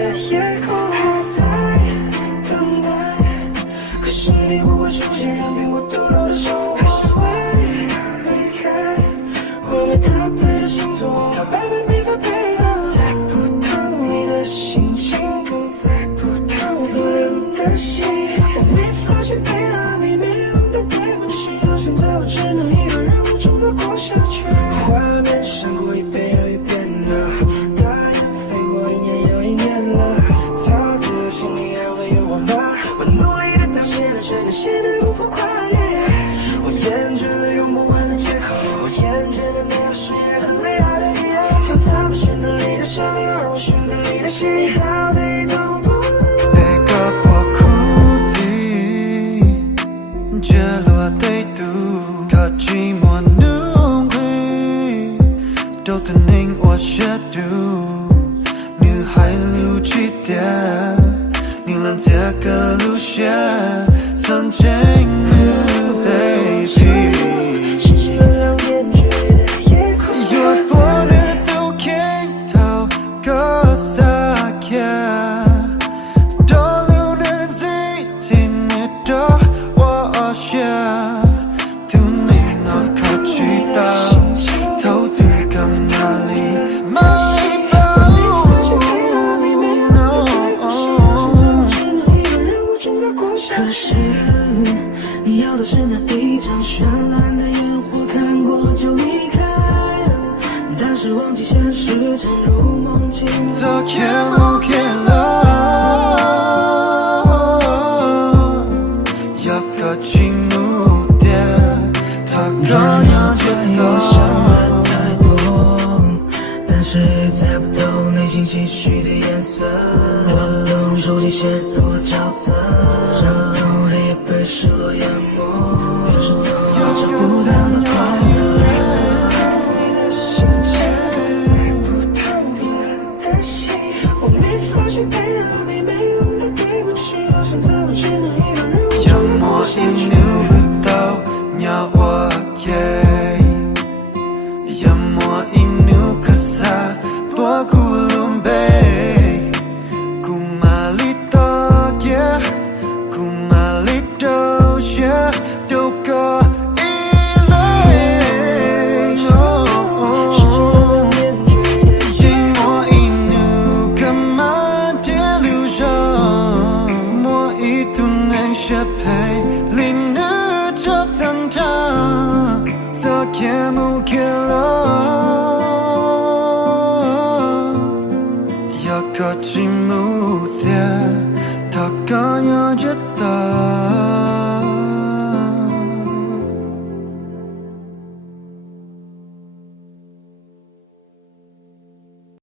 的夜空还在等待，可是你不会出现，任凭我堕落的生活，还是会离开。我没搭配的星座，它百般没法配合，猜不透你的心情，更猜不透冰冷的心。我没法去配合你没用的对不起，到现在我只能一个人无助的过下去。画面闪过一遍又一遍了，大雁飞过一年又一年了，他的心里还会有我吗？我努力的表现的真的显得不浮夸，我厌倦了用不完的借口，我厌倦了没有誓言和美好的理由，让他们选择你的胜利，而我选择你的心，到底懂不懂？结落đầy đủ cả chỉ muốn nương quy đâu thân hình我写读女孩路基点你让这个路线曾经的 baby 失去了两眼觉得夜空越过你都看到个撒开都留了自己你的读你那靠近到头顶干哪里买包 可是你要的是那一场绚烂的烟火，看过就离开，但是忘记现实沉入梦境，这看不看了要靠近目的他刚要觉得想的太多，但是猜不透内心情绪的颜色，晃动手机陷入了沼泽，伤痛黑夜被失落淹没，越是走到找不到的快乐，猜不透冰冷的心，我没法去配合你没用的对不起，到现在我只能一个人无助地过下去。多古龙杯，古马里多耶，古马里多耶，都个依赖。因我一怒干嘛的流浪，我一度能学配，领了这份他，早看不看了。靠近目